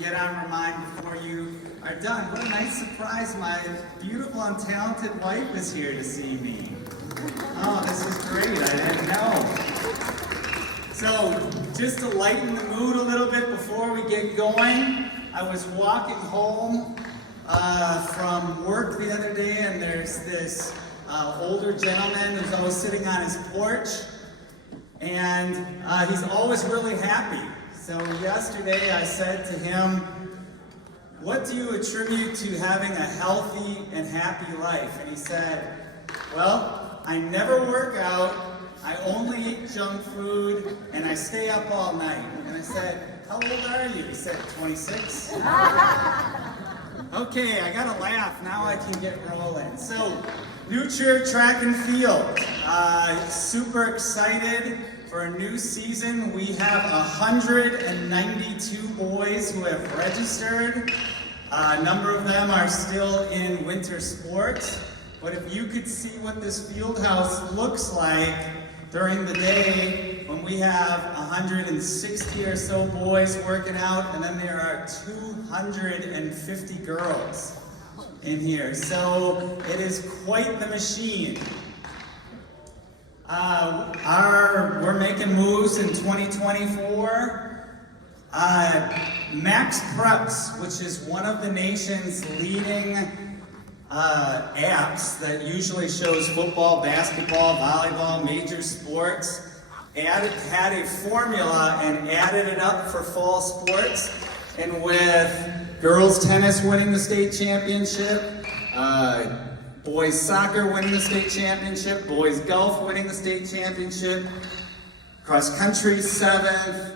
get on my mind before you are done. What a nice surprise. My beautiful and talented wife is here to see me. Oh, this is great. I didn't know. So, just to lighten the mood a little bit before we get going, I was walking home from work the other day, and there's this older gentleman who's always sitting on his porch, and he's always really happy. So yesterday I said to him, "What do you attribute to having a healthy and happy life?" And he said, "Well, I never work out, I only eat junk food, and I stay up all night." And I said, "How old are you?" He said, 26. Okay, I gotta laugh, now I can get rolling. So, New Trier Track and Field, super excited for a new season. We have 192 boys who have registered. A number of them are still in winter sports. But if you could see what this field house looks like during the day, when we have 160 or so boys working out, and then there are 250 girls in here. So it is quite the machine. We're making moves in 2024. Max Preps, which is one of the nation's leading apps that usually shows football, basketball, volleyball, major sports, had a formula and added it up for fall sports. And with girls tennis winning the state championship, boys soccer winning the state championship, boys golf winning the state championship, cross country 7th,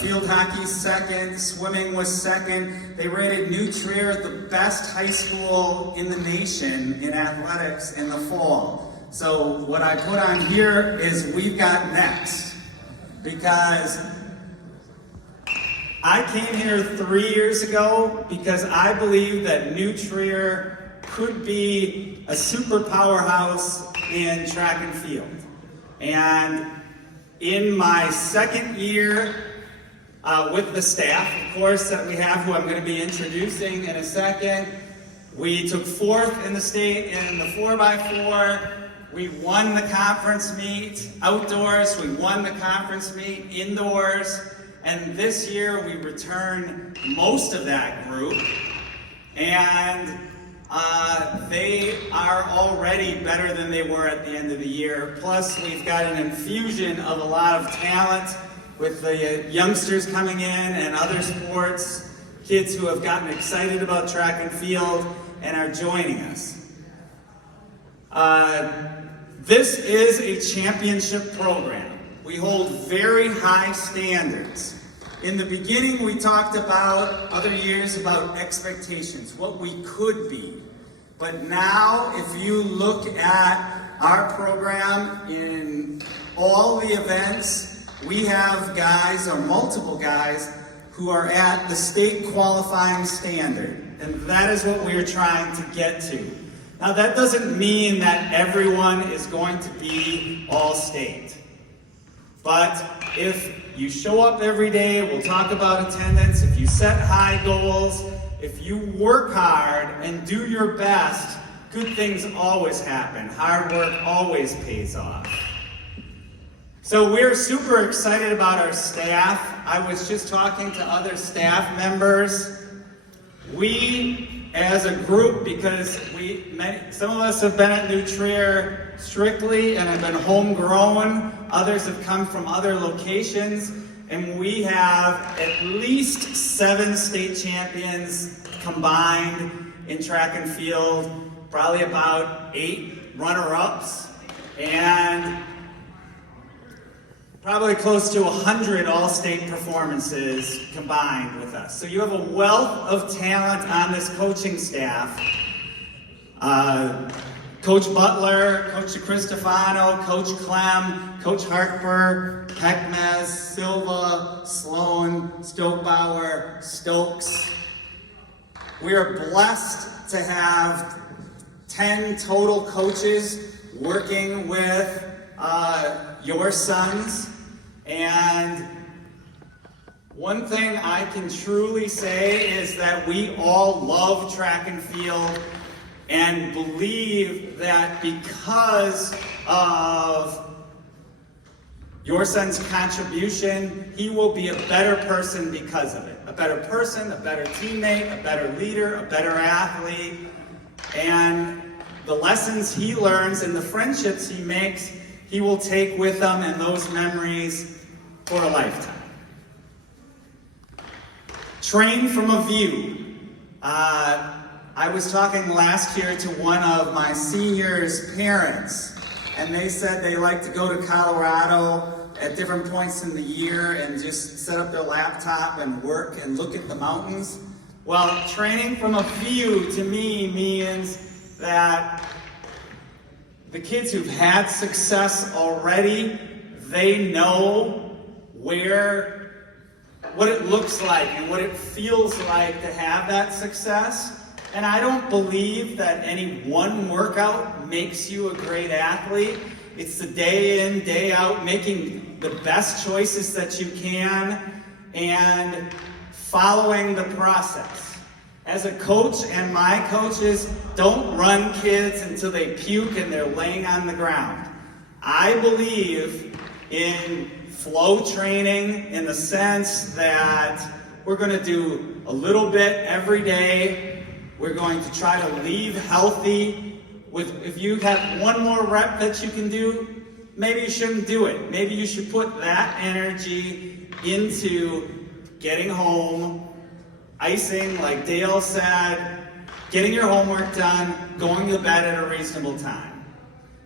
field hockey 2nd, swimming was 2nd. They rated New Trier the best high school in the nation in athletics in the fall. So what I put on here is we've got next, because I came here 3 years ago because I believe that New Trier could be a super powerhouse in track and field. And in my second year with the staff, of course, that we have, who I'm going to be introducing in a second, we took 4th in the state in the 4x4. We won the conference meet outdoors. We won the conference meet indoors. And this year we returned most of that group. And they are already better than they were at the end of the year. Plus, we've got an infusion of a lot of talent with the youngsters coming in and other sports, kids who have gotten excited about track and field and are joining us. This is a championship program. We hold very high standards. In the beginning, we talked about, other years, about expectations, what we could be. But now, if you look at our program in all the events, we have guys, or multiple guys, who are at the state qualifying standard. And that is what we're trying to get to. Now, that doesn't mean that everyone is going to be all state. But if you show up every day, we'll talk about attendance, if you set high goals, if you work hard and do your best, good things always happen. Hard work always pays off. So we're super excited about our staff. I was just talking to other staff members. We, as a group, because some of us have been at New Trier strictly and have been homegrown, others have come from other locations, and we have at least 7 state champions combined in track and field, probably about 8 runner-ups, and probably close to 100 all-state performances combined with us. So you have a wealth of talent on this coaching staff. Coach Butler, Coach DeCristofano, Coach Clem, Coach Harper, Heckmez, Silva, Sloan, Stokebauer, Stokes. We are blessed to have 10 total coaches working with your sons, and One thing I can truly say is that we all love track and field and believe that because of your son's contribution, he will be a better person because of it. A better person, a better teammate, a better leader, a better athlete. And the lessons he learns and the friendships he makes, he will take with him and those memories for a lifetime. Train from a view. I was talking last year to one of my seniors' parents, and they said they like to go to Colorado at different points in the year and just set up their laptop and work and look at the mountains. Well, training from a view to me means that the kids who've had success already, they know what it looks like and what it feels like to have that success. And I don't believe that any one workout makes you a great athlete. It's the day in, day out, making the best choices that you can and following the process. As a coach, and my coaches don't run kids until they puke and they're laying on the ground. I believe in flow training in the sense that we're going to do a little bit every day. We're going to try to leave healthy. If you have one more rep that you can do, maybe you shouldn't do it. Maybe you should put that energy into getting home, icing, like Dale said, getting your homework done, going to bed at a reasonable time.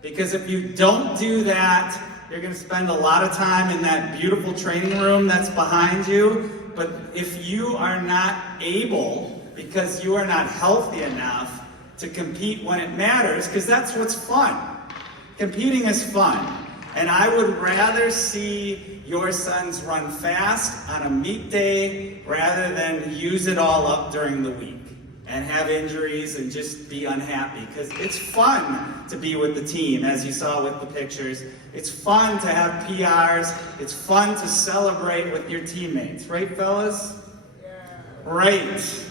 Because if you don't do that, you're going to spend a lot of time in that beautiful training room that's behind you. But if you are not able, because you are not healthy enough to compete when it matters, because that's what's fun. Competing is fun. And I would rather see your sons run fast on a meet day rather than use it all up during the week and have injuries and just be unhappy. Because it's fun to be with the team, as you saw with the pictures. It's fun to have PRs. It's fun to celebrate with your teammates. Right, fellas? Yeah. Right.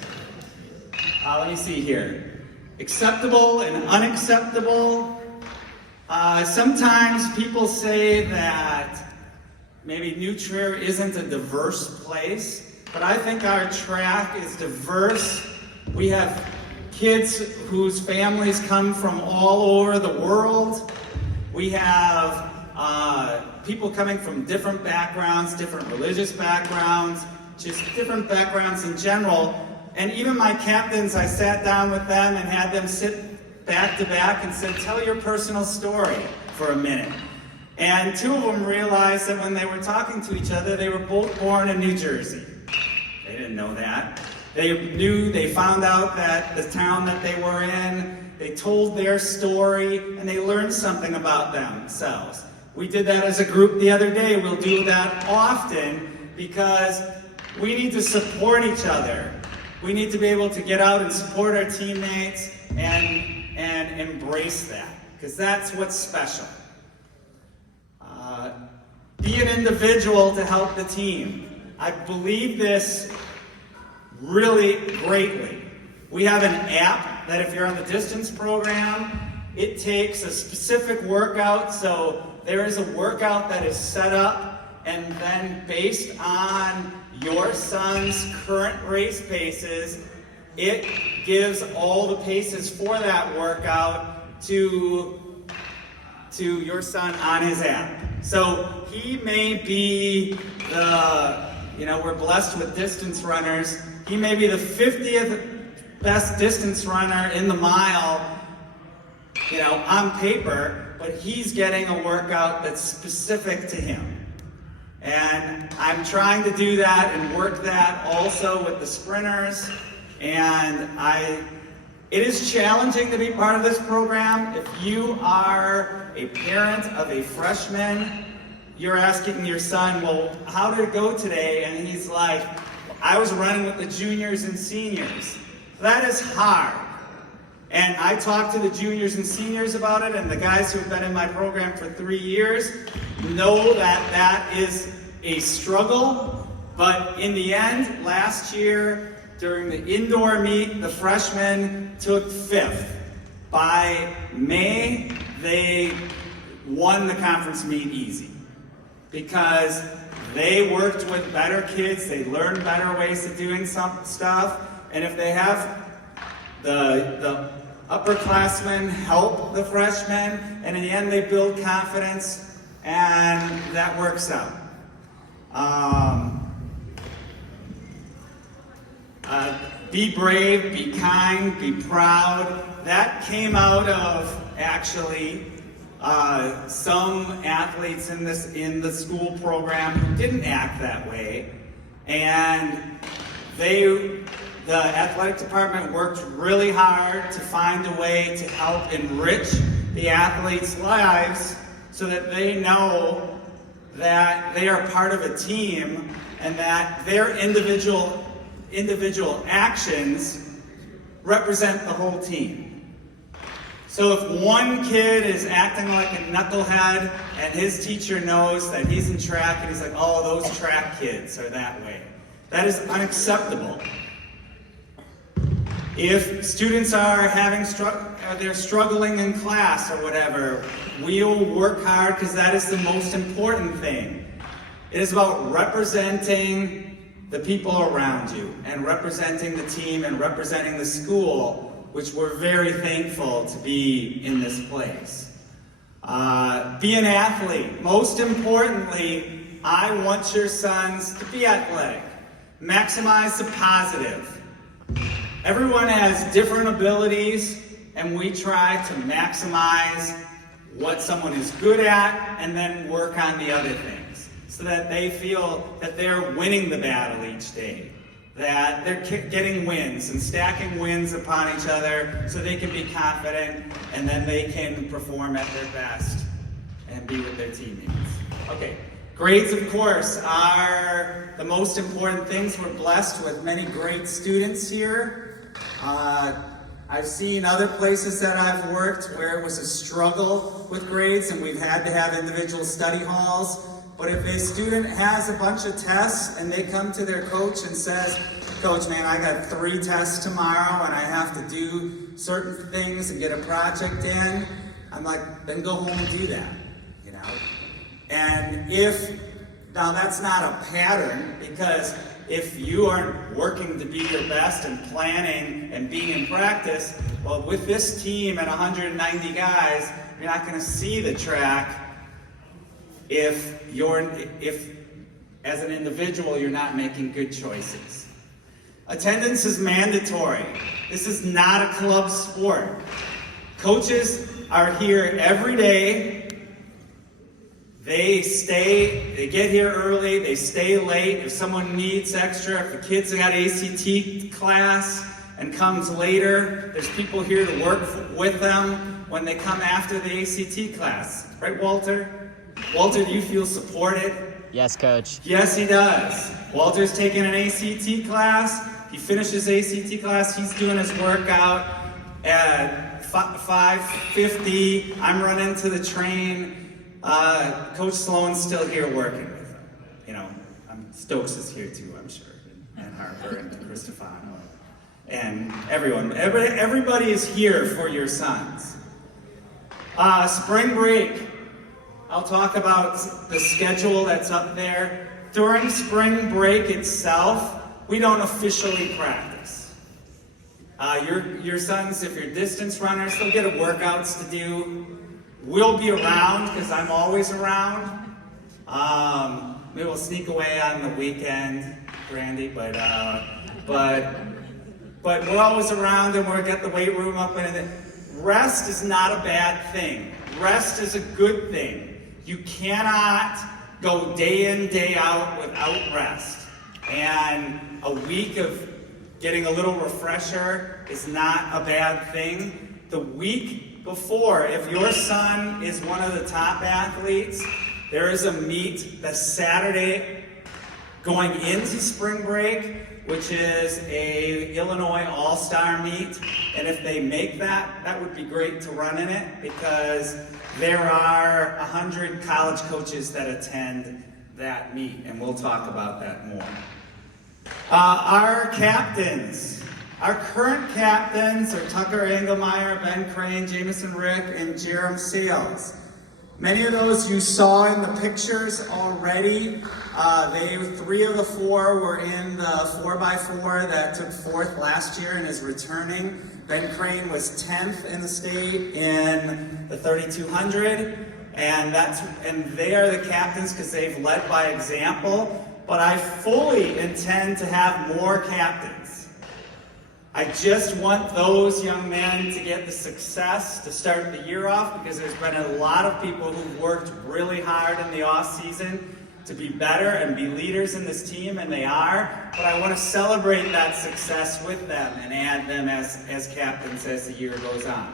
Let me see here. Acceptable and unacceptable. Sometimes people say that maybe New Trier isn't a diverse place, but I think our track is diverse. We have kids whose families come from all over the world. We have people coming from different backgrounds, different religious backgrounds, just different backgrounds in general. And even my captains, I sat down with them and had them sit back to back and said, tell your personal story for a minute. And two of them realized that when they were talking to each other, they were both born in New Jersey. They didn't know that. They found out that the town that they were in, they told their story, and they learned something about themselves. We did that as a group the other day. We'll do that often because we need to support each other. We need to be able to get out and support our teammates and embrace that, because that's what's special. Be an individual to help the team. I believe this really greatly. We have an app that if you're on the distance program, it takes a specific workout. So there is a workout that is set up, and then based on your son's current race paces, it gives all the paces for that workout to your son on his app. So he may be we're blessed with distance runners. He may be the 50th best distance runner in the mile, on paper, but he's getting a workout that's specific to him. And I'm trying to do that and work that also with the sprinters. And it is challenging to be part of this program. If you are a parent of a freshman, you're asking your son, well, how did it go today? And he's like, I was running with the juniors and seniors. That is hard. And I talked to the juniors and seniors about it, and the guys who have been in my program for 3 years know that that is a struggle, But in the end, last year, during the indoor meet, the freshmen took 5th. By May, they won the conference meet easy because they worked with better kids, they learned better ways of doing some stuff, and if they have the upperclassmen help the freshmen, and in the end they build confidence, and that works out. Be brave, be kind, be proud. That came out of actually some athletes in the school program who didn't act that way, and the athletic department worked really hard to find a way to help enrich the athletes' lives so that they know that they are part of a team and that their individual actions represent the whole team. So if one kid is acting like a knucklehead and his teacher knows that he's in track and he's like, oh, those track kids are that way, that is unacceptable. If students are they're struggling in class or whatever, we'll work hard because that is the most important thing. It is about representing the people around you and representing the team and representing the school, which we're very thankful to be in this place. Be an athlete. Most importantly, I want your sons to be athletic. Maximize the positive. Everyone has different abilities, and we try to maximize what someone is good at and then work on the other things so that they feel that they're winning the battle each day, that they're getting wins and stacking wins upon each other so they can be confident and then they can perform at their best and be with their teammates. Okay, grades, of course, are the most important things. We're blessed with many great students here. I've seen other places that I've worked where it was a struggle with grades and we've had to have individual study halls. But if a student has a bunch of tests and they come to their coach and says, Coach, man, I got 3 tests tomorrow and I have to do certain things and get a project in, I'm like, then go home and do that, you know? And now that's not a pattern, because if you aren't working to be your best and planning and being in practice, well, with this team at 190 guys, you're not going to see the track if as an individual you're not making good choices. Attendance is mandatory. This is not a club sport. Coaches are here every day. They get here early, they stay late. If someone needs extra, if the kids got ACT class and comes later, there's people here to work with them when they come after the ACT class. Right, Walter? Walter, do you feel supported? Yes, Coach. Yes, he does. Walter's taking an ACT class. He finishes ACT class. He's doing his workout at 5:50. I'm running to the train. Coach Sloan's still here working with him. You know, Stokes is here too, I'm sure, and Harper and Cristofano, and everyone. Everybody is here for your sons. Spring break. I'll talk about the schedule that's up there. During spring break itself, we don't officially practice. Your sons, if you're distance runners, they'll get workouts to do. We'll be around because I'm always around. Maybe we'll sneak away on the weekend, Randy, but we're always around and we'll get the weight room up. And rest is not a bad thing. Rest is a good thing. You cannot go day in, day out without rest. And a week of getting a little refresher is not a bad thing. The week before, if your son is one of the top athletes, there is a meet the Saturday going into spring break, which is a Illinois All-Star meet. And if they make that, that would be great to run in it, because there are 100 college coaches that attend that meet, and we'll talk about that more. Our captains. Our current captains are Tucker Engelmeyer, Ben Crane, Jameson Rick, and Jerem Sales. Many of those you saw in the pictures already. Three of the four were in the 4x4 that took fourth last year and is returning. Ben Crane was 10th in the state in the 3200, and they are the captains because they've led by example. But I fully intend to have more captains. I just want those young men to get the success to start the year off, because there's been a lot of people who've worked really hard in the off season to be better and be leaders in this team, and they are. But I want to celebrate that success with them and add them as captains as the year goes on.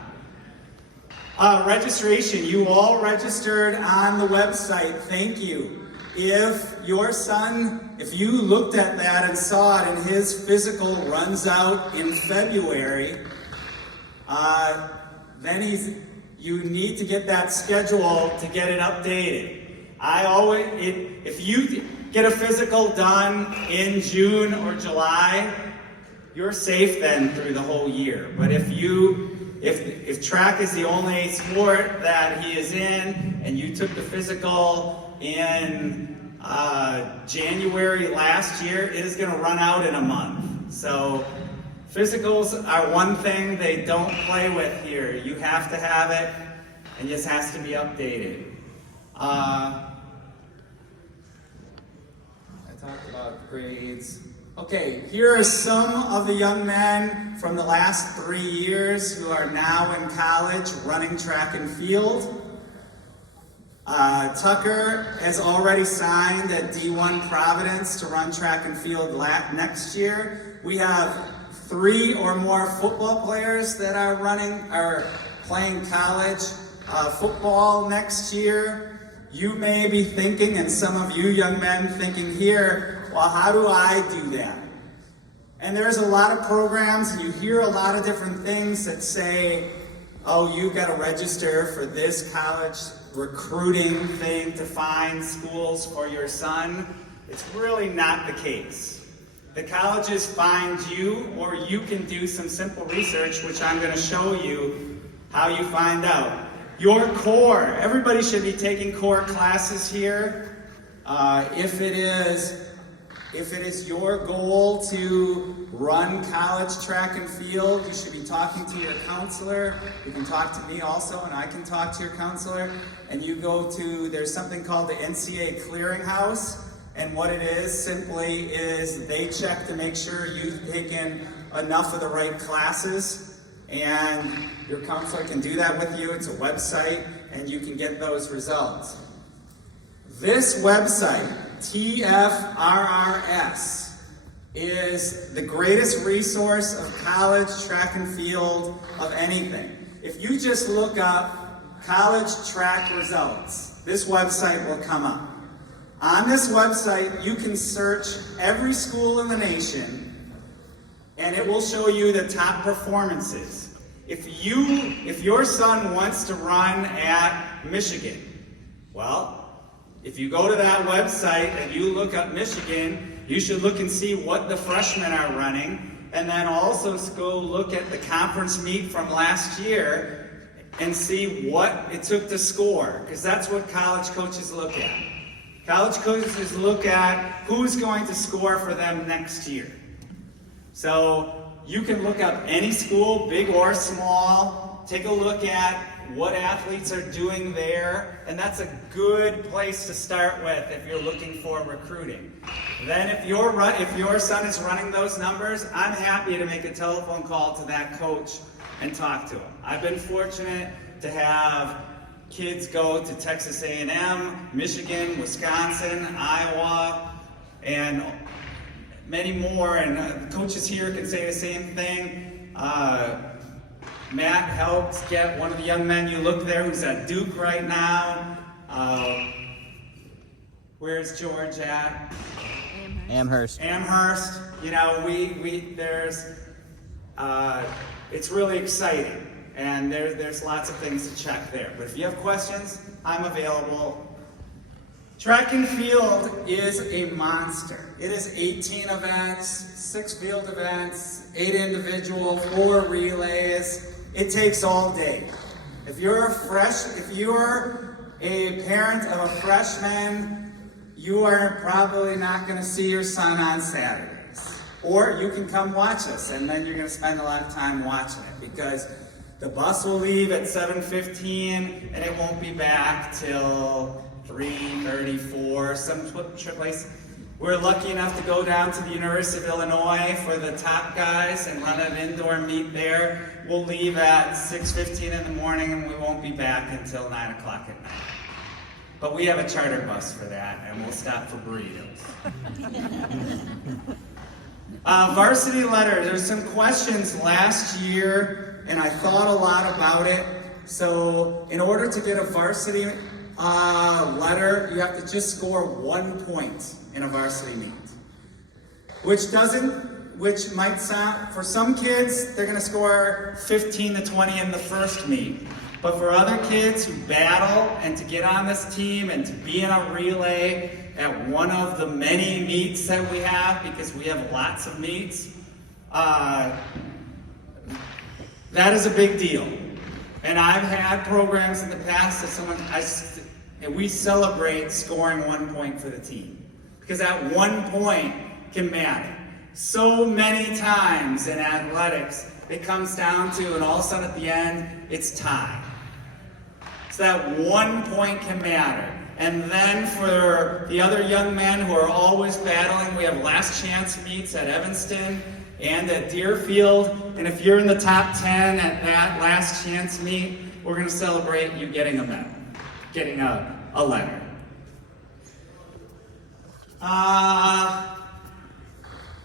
Registration, you all registered on the website. Thank you. If your son, if you looked at that and saw it and his physical runs out in February, then you need to get that scheduled to get it updated. If you get a physical done in June or July, you're safe then through the whole year. But if track is the only sport that he is in, and you took the physical in January last year, it is going to run out in a month. So physicals are one thing they don't play with here. You have to have it, and it just has to be updated. I talked about grades. Okay, here are some of the young men from the last 3 years who are now in college running track and field. Tucker has already signed at D1 Providence to run track and field next year. We have 3 or more football players that are playing college football next year. You may be thinking, and some of you young men thinking here, well, how do I do that? And there's a lot of programs, and you hear a lot of different things that say, oh, you got to register for this college recruiting thing to find schools for your son. It's really not the case. The colleges find you, or you can do some simple research, which I'm going to show you how you find out. Your core, everybody should be taking core classes here. If it is your goal to run college track and field, you should be talking to your counselor. You can talk to me also, and I can talk to your counselor. And you go to, there's something called the NCAA Clearinghouse. And what it is simply is they check to make sure you've taken enough of the right classes. And your counselor can do that with you. It's a website, and you can get those results. This website, TFRRS, is the greatest resource of college track and field of anything. If you just look up college track results, this website will come up. On this website, you can search every school in the nation, and it will show you the top performances. If your son wants to run at Michigan, well, if you go to that website and you look up Michigan, you should look and see what the freshmen are running, and then also go look at the conference meet from last year and see what it took to score, because that's what college coaches look at. College coaches look at who's going to score for them next year. So you can look up any school, big or small, take a look at what athletes are doing there, and that's a good place to start with if you're looking for recruiting. Then if your son is running those numbers, I'm happy to make a telephone call to that coach and talk to him. I've been fortunate to have kids go to Texas A&M, Michigan, Wisconsin, Iowa, and many more, and the coaches here can say the same thing. Matt helped get one of the young men you look there who's at Duke right now. Where's George at? Amherst. Amherst. You know, it's really exciting, and there's lots of things to check there. But if you have questions, I'm available. Track and field is a monster. It is 18 events, 6 field events, 8 individual, 4 relays. It takes all day. If you're a parent of a freshman, you are probably not going to see your son on Saturdays. Or you can come watch us, and then you're going to spend a lot of time watching it, because the bus will leave at 7:15, and it won't be back till 3:34, some place. We're lucky enough to go down to the University of Illinois for the top guys and run an indoor meet there. We'll leave at 6:15 in the morning, and we won't be back until 9 o'clock at night. But we have a charter bus for that, and we'll stop for burritos. Varsity letter. There's some questions last year, and I thought a lot about it. So in order to get a varsity letter, you have to just score 1 point in a varsity meet. Which might sound, for some kids, they're gonna score 15 to 20 in the first meet. But for other kids who battle and to get on this team and to be in a relay at one of the many meets that we have, because we have lots of meets, that is a big deal. And I've had programs in the past that and we celebrate scoring 1 point for the team, because that 1 point can matter. So many times in athletics, it comes down to, and all of a sudden at the end, it's time. So that 1 point can matter. And then for the other young men who are always battling, we have last chance meets at Evanston and at Deerfield. And if you're in the top 10 at that last chance meet, we're going to celebrate you getting a medal, getting a letter.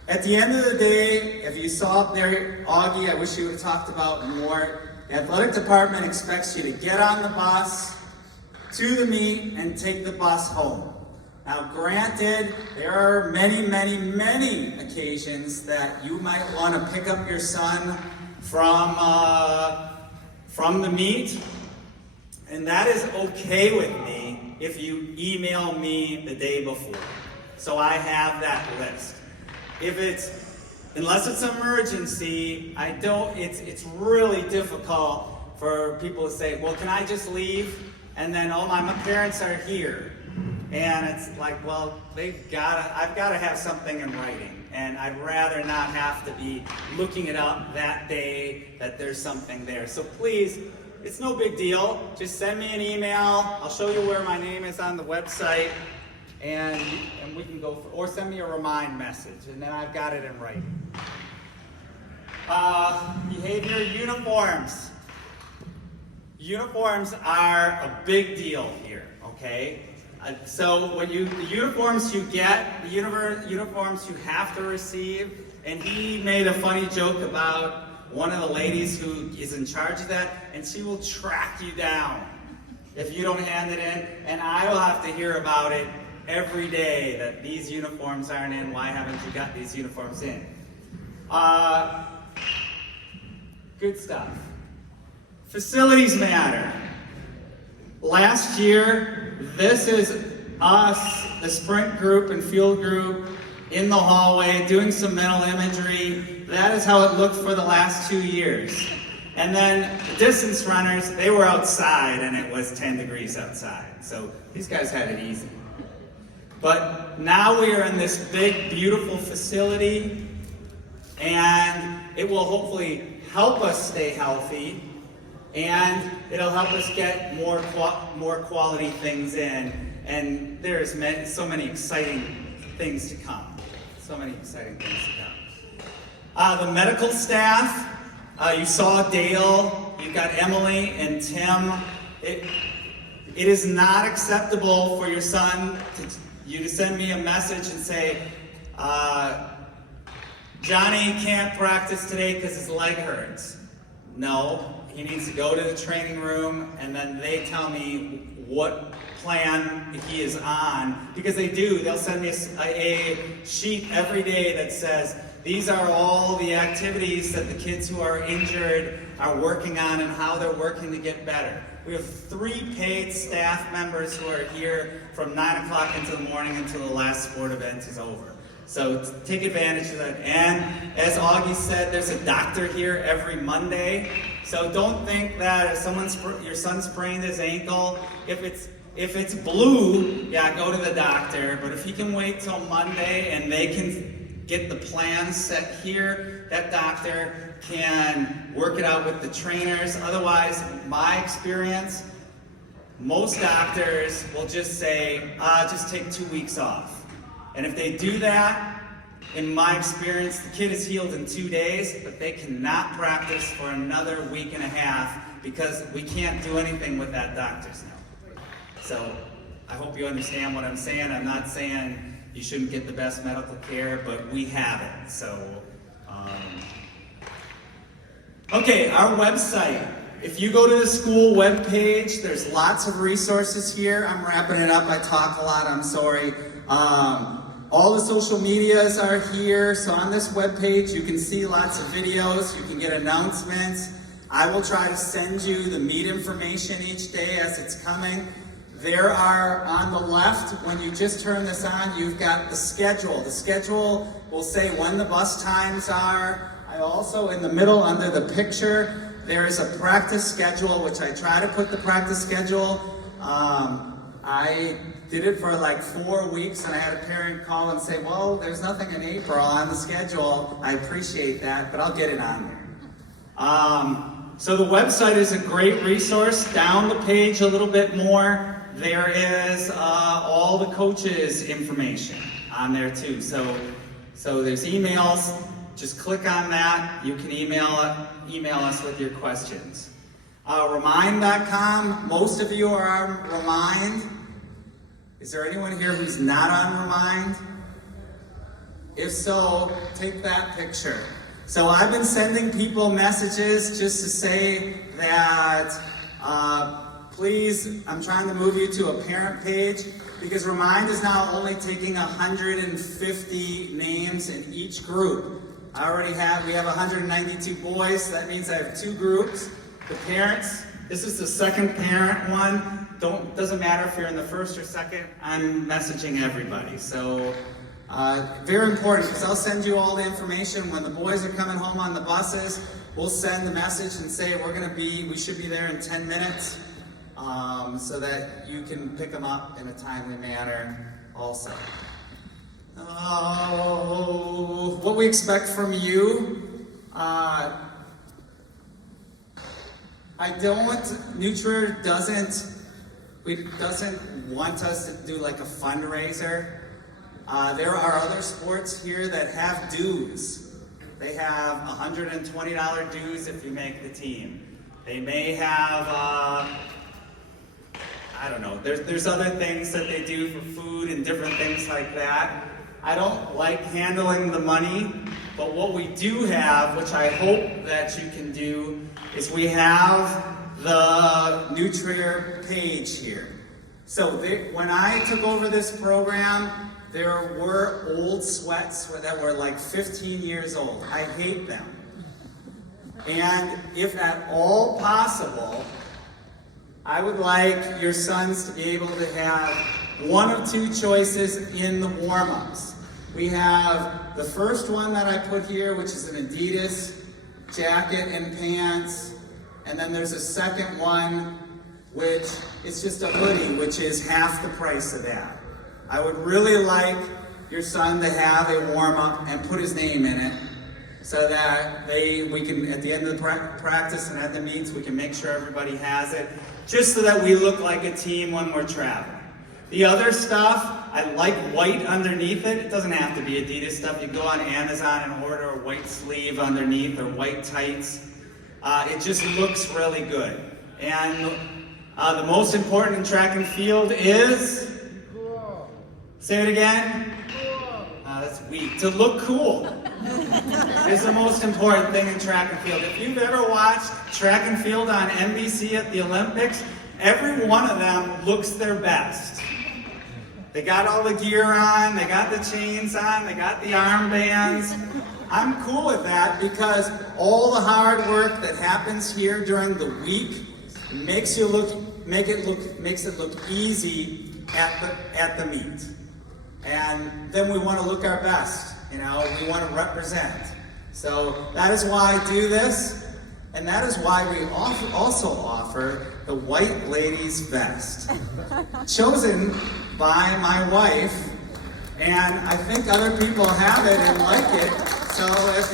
At the end of the day, if you saw up there, Augie, I wish you would have talked about more. The athletic department expects you to get on the bus to the meet and take the bus home. Now, granted, there are many, many, many occasions that you might want to pick up your son from the meet, and that is okay with me if you email me the day before. So I have that list. Unless it's an emergency, it's really difficult for people to say, well, can I just leave? And then, oh, my parents are here. And it's like, well, I've got to have something in writing. And I'd rather not have to be looking it up that day that there's something there. So please, it's no big deal. Just send me an email. I'll show you where my name is on the website. And we can go, or send me a remind message, and then I've got it in writing. Behavior uniforms. Uniforms are a big deal here, okay? So the uniforms you get, the uniforms you have to receive, and he made a funny joke about one of the ladies who is in charge of that, and she will track you down if you don't hand it in, and I will have to hear about it every day that these uniforms aren't in. Why haven't you got these uniforms in? Good stuff. Facilities matter. Last year, this is us, the sprint group and field group, in the hallway doing some mental imagery. That is how it looked for the last 2 years. And then the distance runners, they were outside and it was 10 degrees outside. So these guys had it easy. But now we are in this big, beautiful facility, and it will hopefully help us stay healthy, and it'll help us get more quality things in. And there's so many exciting things to come. So many exciting things to come. The medical staff, you saw Dale, you've got Emily and Tim. It is not acceptable for your son to send me a message and say, Johnny can't practice today because his leg hurts. No, he needs to go to the training room, and then they tell me what plan he is on, because they'll send me a sheet every day that says, these are all the activities that the kids who are injured are working on and how they're working to get better. We have 3 paid staff members who are here from 9 o'clock into the morning until the last sport event is over. So take advantage of that. And as Augie said, there's a doctor here every Monday. So don't think that if your son sprained his ankle, if it's blue, yeah, go to the doctor. But if he can wait till Monday and they can get the plan set here, that doctor can work it out with the trainers. Otherwise, my experience, most doctors will just say, just take 2 weeks off. And if they do that, in my experience, the kid is healed in 2 days, but they cannot practice for another week and a half because we can't do anything with that doctor's note. So I hope you understand what I'm saying. I'm not saying you shouldn't get the best medical care, but we have it. So, okay, our website. If you go to the school webpage, there's lots of resources here. I'm wrapping it up. I talk a lot. I'm sorry. All the social medias are here. So on this webpage, you can see lots of videos. You can get announcements. I will try to send you the meet information each day as it's coming. There are, on the left, when you just turn this on, you've got the schedule. The schedule will say when the bus times are. I also, in the middle, under the picture, there is a practice schedule, which I try to put the practice schedule. I did it for like 4 weeks, and I had a parent call and say, well, there's nothing in April on the schedule. I appreciate that, but I'll get it on there. So the website is a great resource. Down the page a little bit more, there is all the coaches' information on there too. So there's emails. Just click on that. You can email us with your questions. Remind.com, most of you are on Remind. Is there anyone here who's not on Remind? If so, take that picture. So I've been sending people messages just to say that, please, I'm trying to move you to a parent page because Remind is now only taking 150 names in each group. We have 192 boys, so that means I have 2 groups. The parents, this is the second parent one. Doesn't matter if you're in the first or second, I'm messaging everybody. So, very important, because I'll send you all the information. When the boys are coming home on the buses, we'll send the message and say we should be there in 10 minutes, so that you can pick them up in a timely manner also. What we expect from you, Nutra doesn't want us to do like a fundraiser. There are other sports here that have dues. They have $120 dues if you make the team. They may have, I don't know, there's other things that they do for food and different things like that. I don't like handling the money, but what we do have, which I hope that you can do, is we have the Nutrier page here. So when I took over this program, there were old sweats that were like 15 years old. I hate them. And if at all possible, I would like your sons to be able to have 1 of 2 choices in the warm-ups. We have the first one that I put here, which is an Adidas jacket and pants. And then there's a second one, which is just a hoodie, which is half the price of that. I would really like your son to have a warm-up and put his name in it so that we can, at the end of the practice and at the meets, we can make sure everybody has it, just so that we look like a team when we're traveling. The other stuff, I like white underneath it. It doesn't have to be Adidas stuff. You can go on Amazon and order a white sleeve underneath or white tights. It just looks really good. And the most important in track and field is, say it again? That's weak. To look cool is the most important thing in track and field. If you've ever watched track and field on NBC at the Olympics, every one of them looks their best. They got all the gear on, they got the chains on, they got the armbands. I'm cool with that because all the hard work that happens here during the week makes it look easy at the meet. And then we want to look our best, we want to represent. So that is why I do this, and that is why we also offer the White Ladies Vest, chosen by my wife, and I think other people have it and like it. So if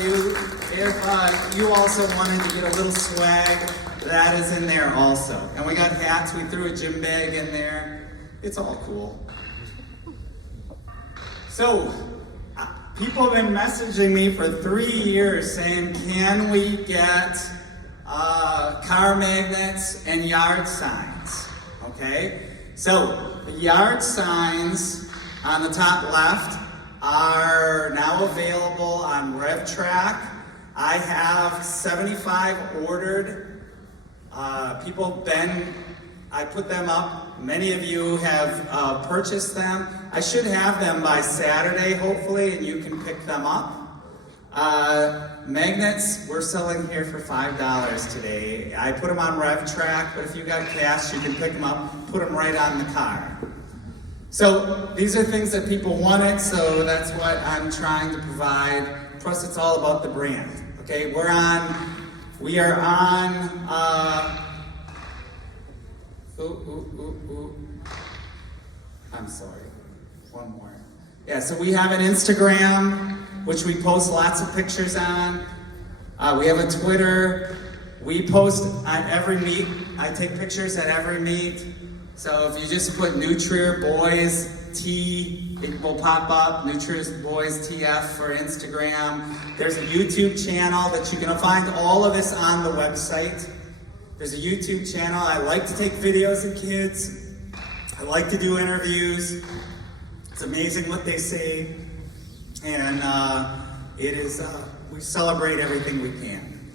you also wanted to get a little swag, that is in there also. And we got hats, we threw a gym bag in there. It's all cool. So, people have been messaging me for 3 years saying, can we get car magnets and yard signs? Okay? So, the yard signs on the top left are now available on RevTrack. I have 75 ordered. I put them up. Many of you have purchased them. I should have them by Saturday, hopefully, and you can pick them up. Magnets, we're selling here for $5 today. I put them on RevTrack, but if you got cash, you can pick them up, put them right on the car. So these are things that people wanted, so that's what I'm trying to provide. Plus, it's all about the brand. Okay, we are on, I'm sorry, one more. Yeah, so we have an Instagram, which we post lots of pictures on. We have a Twitter. We post at every meet. I take pictures at every meet. So if you just put Nutrier Boys T, it will pop up, Nutrier Boys TF for Instagram. There's a YouTube channel that you can find all of this on the website. There's a YouTube channel. I like to take videos of kids. I like to do interviews. It's amazing what they say. And we celebrate everything we can.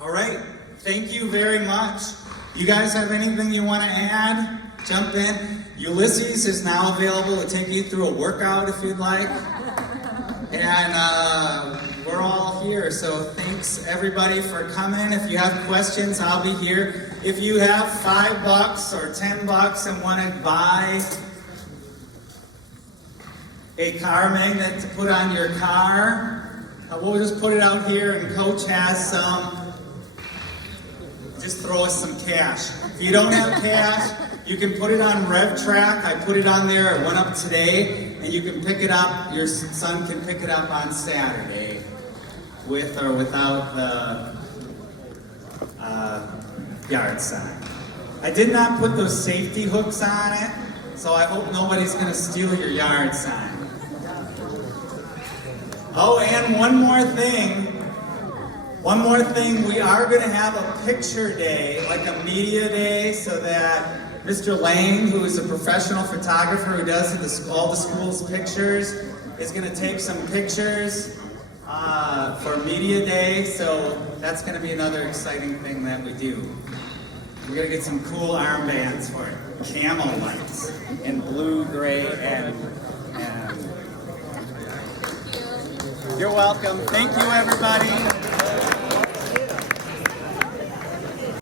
All right, thank you very much. You guys have anything you want to add? Jump in. Ulysses is now available to take you through a workout if you'd like. And we're all here, so thanks everybody for coming. If you have questions, I'll be here. If you have $5 or $10 and want to buy a car magnet to put on your car, we'll just put it out here and Coach has some. Just throw us some cash. If you don't have cash, you can put it on RevTrack. I put it on there. It went up today, and you can pick it up. Your son can pick it up on Saturday, with or without the yard sign. I did not put those safety hooks on it, so I hope nobody's going to steal your yard sign. Oh, and one more thing, we are going to have a picture day, like a media day, so that Mr. Lane, who is a professional photographer who does all the school's pictures, is going to take some pictures for media day, so that's going to be another exciting thing that we do. We're going to get some cool armbands for it, camel lights, and blue, gray, and you're welcome. Thank you, everybody.